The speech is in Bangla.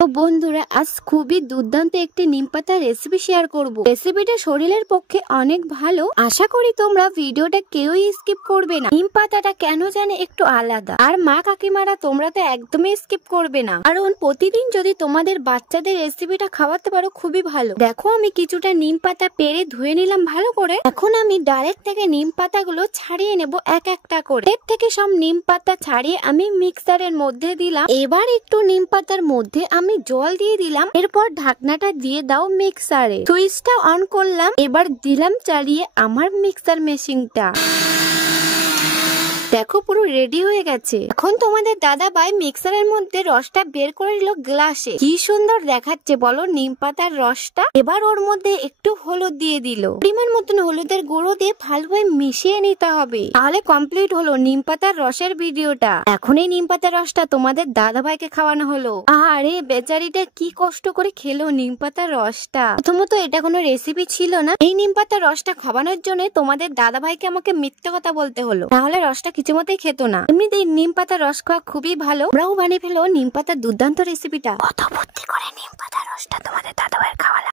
তো বন্ধুরা, আজ খুবই দুর্দান্ত একটি নিম পাতার রেসিপি শেয়ার করব। রেসিপিটা শরীরের পক্ষে অনেক ভালো। আশা করি তোমরা ভিডিওটা কেউই স্কিপ করবে না। নিম পাতাটা কেন জানে একটু আলাদা, আর মা কাকিমারা তোমরা তো একদমই স্কিপ করবে না, কারণ প্রতিদিন যদি তোমাদের বাচ্চাদের রেসিপিটা খাওয়াতে পারো খুবই ভালো। দেখো, আমি কিছুটা নিম পাতা পেরে ধুয়ে নিলাম ভালো করে। এখন আমি ডাইরেক্ট থেকে নিম পাতাগুলো ছাড়িয়ে নেব এক একটা করে। এর থেকে সব নিম পাতা ছাড়িয়ে আমি মিক্সারের মধ্যে দিলাম। এবার একটু নিম পাতার মধ্যে আমি জল দিয়ে দিলাম। এরপর ঢাকনাটা দিয়ে দাও মিক্সারে। সুইচটা অন করলাম। এবার দিলাম চালিয়ে আমার মিক্সার মেশিনটা। দেখো, পুরো রেডি হয়ে গেছে। এখন তোমাদের দাদা ভাই মিক্সারের মধ্যে রসটা বের করে দিল গ্লাসে। কি সুন্দর দেখাচ্ছে বলো নিম পাতার রসটা। এবার ওর মধ্যে একটু হলুদ দিয়ে দিল। পরিমাণ মতন হলুদের গুঁড়ো দিয়ে ভালোভাবে মিশিয়ে নিতে হবে। তাহলে কমপ্লিট হলো নিম পাতার রসের ভিডিওটা। এখন এই নিম পাতার রসটা তোমাদের দাদা ভাইকে খাওয়ানো হলো। আরে বেচারিটা কি কষ্ট করে খেলো নিম পাতার রসটা। প্রথমত এটা কোনো রেসিপি ছিল না। এই নিম পাতার রসটা খাওয়ানোর জন্য তোমাদের দাদা ভাইকে আমাকে মিথ্যে কথা বলতে হলো, নাহলে রসটা কিছু মতেই খেত না। এমনিতে নিম পাতার রস খাওয়া খুবই ভালো। ওরাও বানিয়ে ফেলো নিম পাতার দুর্দান্ত রেসিপিটা। কত বুদ্ধি করে নিম পাতার রসটা তোমাদের দাদা ভাইয়ের খাওয়ালাম।